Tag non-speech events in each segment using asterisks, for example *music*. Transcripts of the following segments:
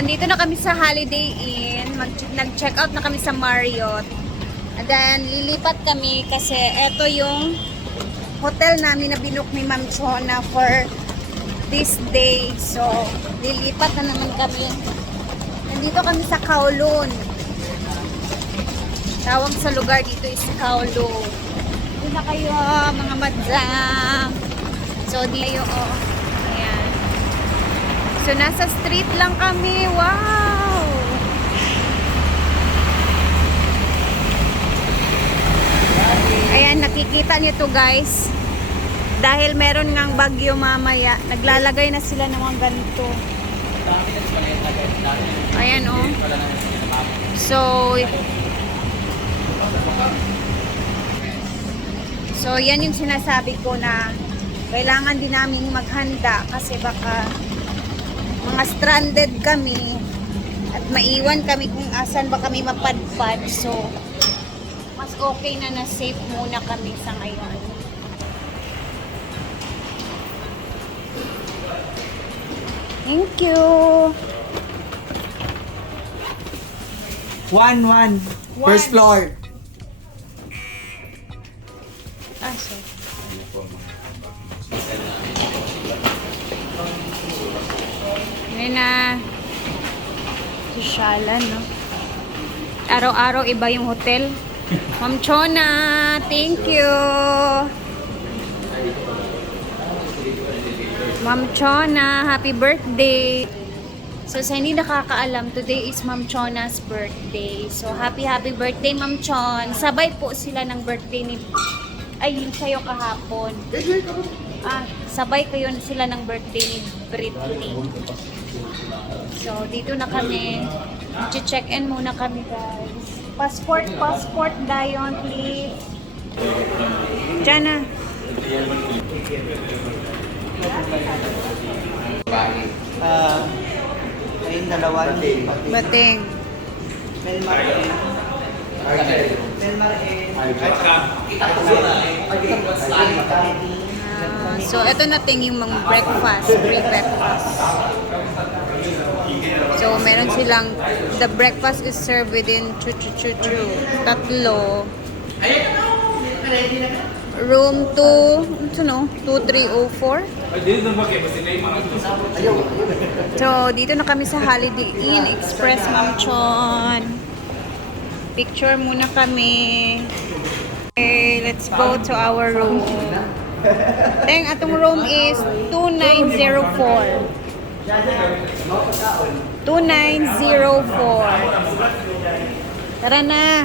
andito na kami sa Holiday Inn. Nag-check out na kami sa Marriott. And then, lilipat kami kasi eto yung hotel namin na binook ni Ma'am Chona for this day. So, lilipat na naman kami. Nandito kami sa Kowloon. Tawag sa lugar dito is Kowloon. Doon na kayo, mga madzang. So, di kayo, oh. So, nasa street lang kami. Wow! Ayan, nakikita niyo to guys. Dahil meron ngang bagyo mamaya, naglalagay na sila ng mga ganito. Ayan, oh. So, So, yan yung sinasabi ko na kailangan din namin maghanda kasi baka mga stranded kami at maiwan kami kung asan ba kami mapadpad. So, mas okay na na safe muna kami sa ngayon. Thank you. One, one. First One. floor. Shala, no? Araw-araw iba yung hotel. Ma'am Chona, thank you. Ma'am Chona, happy birthday. So sa hindi nakakaalam, today is Ma'am Chona's birthday. So happy happy birthday Ma'am Chon. Sabay po sila ng birthday ni ay yung sa'yo kahapon. Ah, sabay kayo sila ng birthday ni Britney. So dito na kami. Check in muna kami guys. Passport, passport, Dion, please. Diyan na. Ah, ayun, dalawa. Pati. Bating. Melmar and... Melmar and... Ah, so, ito na ting yung mga breakfast, free breakfast. So, meron silang, the breakfast is served within chu chu chu chu, tatlo. Room 2, ito no, 2304. So, dito na kami sa Holiday Inn Express, Ma'am Chon. Picture muna kami. Okay, let's go to our room. Teng, atong room is 2904. 2904. Tara na.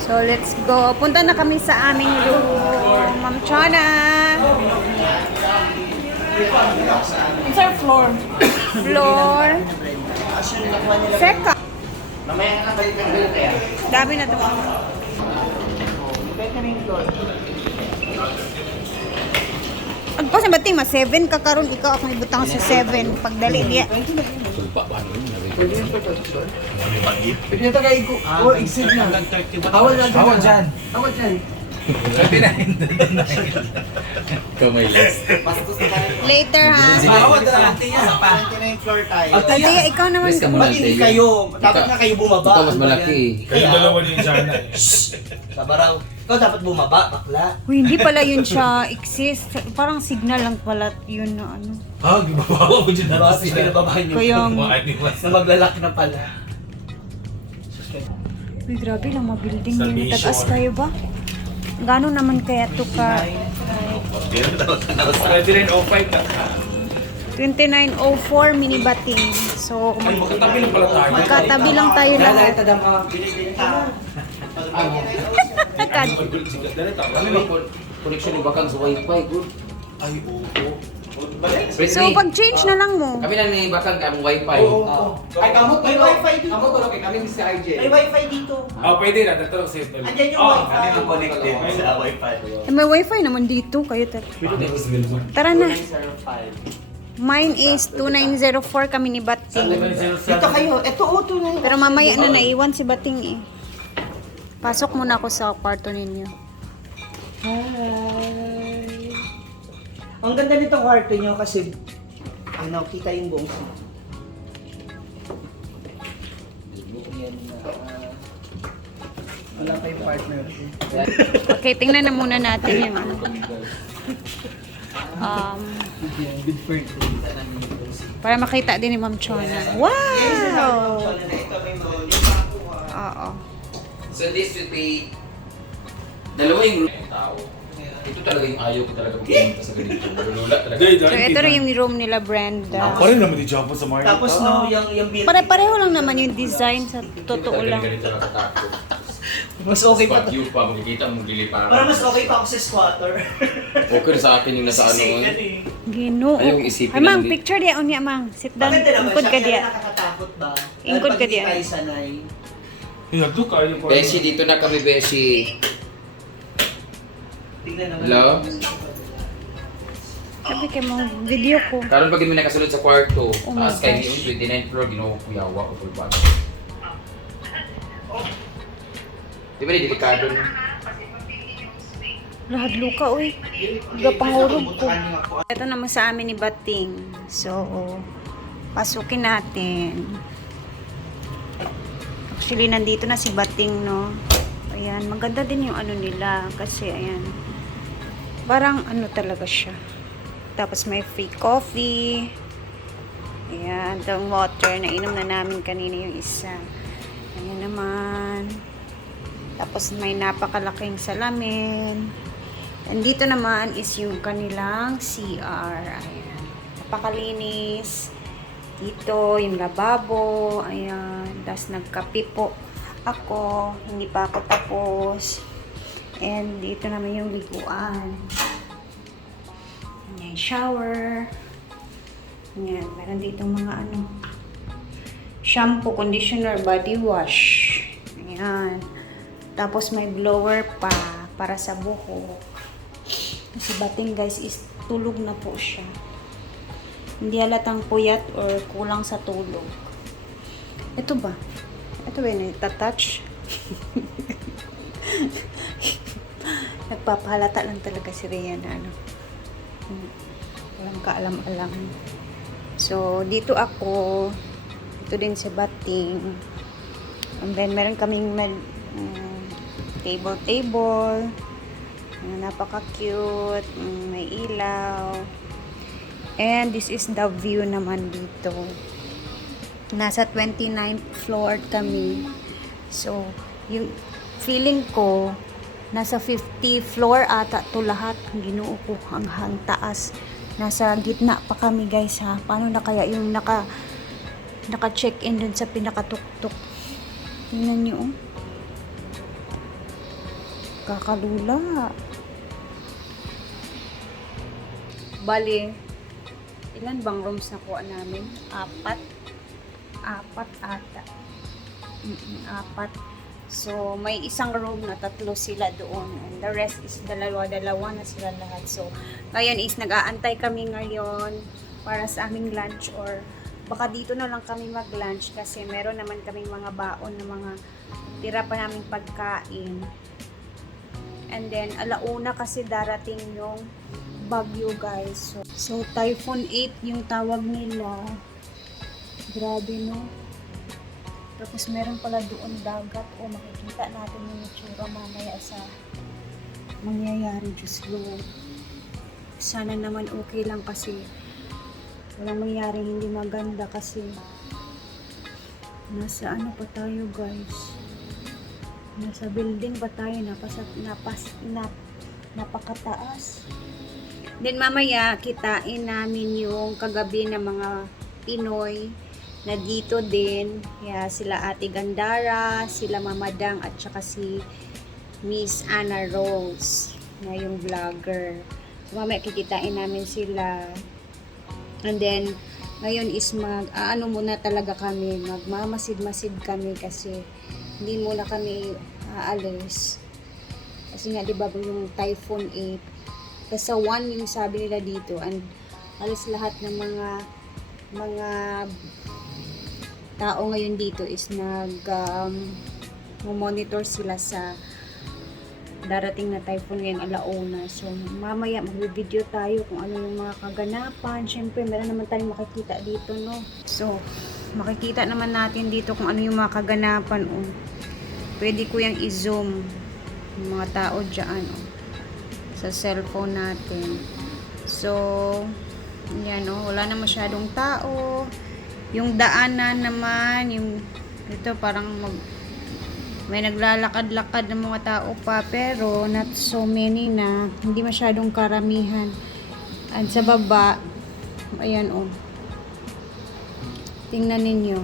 So, let's go. Punta na kami sa aming room. Ma'am Chona. It's our floor. Floor. Second. Mamaya nga balik ng. Dami na ito. Balik na yung floor. Agpas na bating ma 7 ka karon ikaw ako ibutang sa 7 pagdali diya. Pwede na tayo iku. Oh, exit na. Hawal na Hawal dyan. Hawal dyan. 39. Kamay last. Bastos na tayo. Later ha. Hawal na lang tingin pa. 29 floor tayo. Diya ikaw naman. Hindi kayo? Dapat nga kayo bumaba. Ikaw mas malaki. Kayo dalawa din sana eh. Sabaraw. Ikaw dapat bumaba, bakla. Uy, hindi pala yun siya exist. Parang signal lang pala yun na ano. Ha, gibabawa ko dyan natin Kasi pinababahan niyo. Kaya nga. Kumain ni Mas. Na maglalak na pala. Uy, grabe lang mga building Sa din. Mission. Tagas kayo ba? Gano'n naman kaya to ka? 2905 na. 2904 minibating. So, Ay, mag- magkatabi lang pala tayo. magkatabi lang tayo lahat. Lalay tadam ka. Binibenta. Takad. Kami mag connection ni Bakang sa wifi. Good. Ay, oo. So, pag-change na lang mo. Kami na ni Bakang ang wifi. Oo. Ay, kamot May wifi dito. Amo to kami kami si IJ. May wifi dito. Ah, pwede na. Dito safe na. Andyan yung Oh, wifi. Kami ang connected sa wifi. Eh, may wifi naman dito. Kayo tar- Tara na. Mine is 2904 kami ni Bating. Dito kayo. Ito o, ito na. Pero mamaya na naiwan si Bating eh. Pasok muna ako sa kwarto ninyo. Hi. Ang ganda nitong kwarto nyo kasi ano, kita yung buong ah, wala kayong partner. Okay, tingnan na muna natin yung ano. Um, para makita din ni Ma'am Chona. Wow! So this would be dalawa yung tao. Ito talaga yung ayaw ko talaga *laughs* pumunta sa ganito. Malulula talaga. So, ito rin yung room nila, Brenda. Ako rin naman di Java sa Mario. Tapos no, yung, yung building. Pare-pareho lang naman yung design sa totoo lang. Ganito nakatakot. *laughs* Mas okay pa Spot view pa, makikita mo liliparan. Parang mas okay pa ako sa squatter. *laughs* Okay sa akin yung nasa ano. Safe eh. Ginoo. Ayaw isipin Ay, mang, lang di- picture diya. Unya, mang. Sit down. Ingkod siya, ka kaya diya. nakakatakot ba? Ingkod ka pag diyan. Hindi tayo sanay. Yan, to kayo pa. Beshi, dito na kami, Beshi. Hello? Sabi kay mo, video ko. Karon pag may nakasulod sa kwarto, Oh my taas kay gosh. yung 29th floor, ginoo ko yawa full bag. Di ba delikado no? Lahad luka, uy. Gapangurog ko. Ito naman sa amin ni Bating. So, pasukin natin. Actually, nandito na si Bating, no? Ayan, maganda din yung ano nila. Kasi, ayan. Parang ano talaga siya. Tapos may free coffee. Ayan, itong water na inom na namin kanina yung isa. Ayan naman. Tapos may napakalaking salamin. And dito naman is yung kanilang CR. Ayan. Napakalinis. Dito, yung lababo. Ayan. Tapos nagkapi po ako. Hindi pa ako tapos. And dito naman yung liguan. Ayan, shower. Ayan, meron dito mga ano. Shampoo, conditioner, body wash. Ayan. Tapos may blower pa para sa buhok. Si Bating guys is tulog na po siya. Hindi halatang puyat or kulang sa tulog. Ito ba? Ito ba yung touch? *laughs* Nagpapahalata lang talaga si Rhea na ano. Walang kaalam-alam. So, dito ako. Ito din si Bating. And then, meron kaming mm, table-table. Uh, napaka-cute. Mm, may ilaw. And this is the view naman dito. Nasa 29th floor kami. So, yung feeling ko, nasa 50 floor ata to lahat. Ginoo ko hanggang taas. Nasa gitna pa kami guys ha. Paano na kaya yung naka naka-check-in dun sa pinakatuktok. Tingnan nyo. oh. Kakalula. Bali, ilan bang rooms na kuha namin? Apat. Apat ata. Mm-mm, apat. So, may isang room na tatlo sila doon. And the rest is dalawa-dalawa na sila lahat. So, ngayon is nag-aantay kami ngayon para sa aming lunch or baka dito na lang kami mag-lunch kasi meron naman kaming mga baon na mga tira pa naming pagkain. And then, alauna kasi darating yung bagyo guys. So, so Typhoon 8 yung tawag nila. Grabe no. Tapos meron pala doon dagat o makikita natin yung itsura mamaya sa mangyayari Diyos Lord. Sana naman okay lang kasi walang mangyaring hindi maganda kasi nasa ano pa tayo guys nasa building pa tayo napas, napas, nap, napakataas then mamaya kitain namin yung kagabi ng mga Pinoy na dito din. Kaya sila Ate Gandara sila Mamadang at saka si Miss Anna Rose na yung vlogger. So mamaya kikitain namin sila. And then, ngayon is mag, ano muna talaga kami, magmamasid-masid kami kasi hindi muna kami aalis. Kasi nga, di ba, yung Typhoon 8, basta 1 yung sabi nila dito, and alis lahat ng mga, mga tao ngayon dito is nag, um, monitor sila sa darating na typhoon ngayong alauna. So, mamaya mag-video tayo kung ano yung mga kaganapan. Siyempre, meron naman tayong makikita dito, no? So, makikita naman natin dito kung ano yung mga kaganapan, oh. Pwede ko yung i-zoom mga tao dyan, oh. Sa cellphone natin. So, yan, oh. Wala na masyadong tao. Yung daanan naman, yung ito parang mag, may naglalakad-lakad ng mga tao pa pero not so many na hindi masyadong karamihan at sa baba ayan oh tingnan ninyo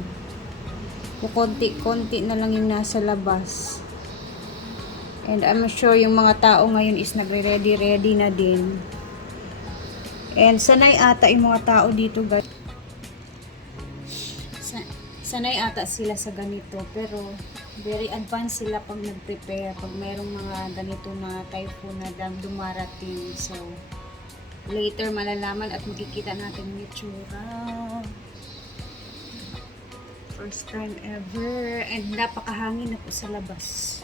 kukonti-konti na lang yung nasa labas and I'm sure yung mga tao ngayon is nagre-ready-ready na din. And sanay ata yung mga tao dito guys. Sa- sanay ata sila sa ganito pero very advanced sila pag nag-prepare pag merong mga ganito na typhoon na dumarating. So later malalaman at makikita natin yung itsura. First time ever. And napakahangin na sa labas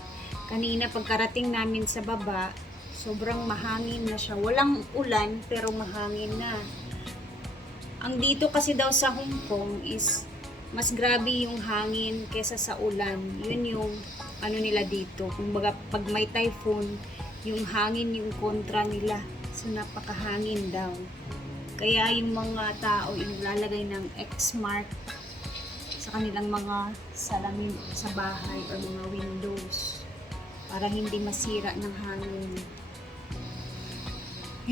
kanina pagkarating namin sa baba sobrang mahangin na siya walang ulan pero mahangin na ang dito kasi daw sa Hong Kong is mas grabe yung hangin kesa sa ulan. Yun yung ano nila dito. Kung baga, pag may typhoon, yung hangin yung kontra nila. So, napakahangin daw. Kaya yung mga tao yung lalagay ng X-mark sa kanilang mga salamin sa bahay or mga windows para hindi masira ng hangin.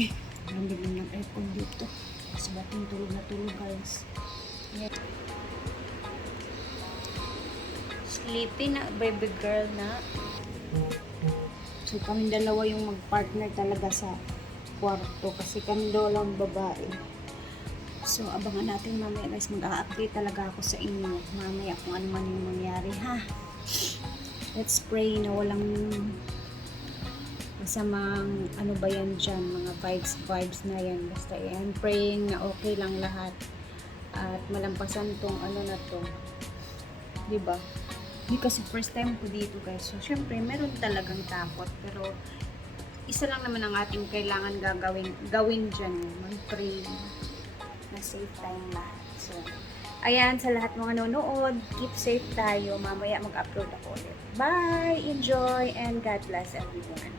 Eh, ang bilang ng aircon dito. Kasi bating tulog na tulog guys. Yeah. Sleepy na baby girl na. So kami dalawa yung mag-partner talaga sa kwarto kasi kami lang babae. So abangan natin mamaya guys, mag-update talaga ako sa inyo mamaya kung ano man yung mangyari ha. Let's pray na walang masamang ano ba yan dyan, mga vibes, vibes na yan. Basta yan, praying na okay lang lahat. At malampasan tong ano na to. ba? Hindi kasi first time ko dito guys. So, syempre, meron talagang takot. Pero, isa lang naman ang ating kailangan gagawin, gawin dyan. Mag-pray na safe tayong lahat. So, ayan, sa lahat mga nanonood, keep safe tayo. Mamaya mag-upload ako ulit. Bye! Enjoy! And God bless everyone.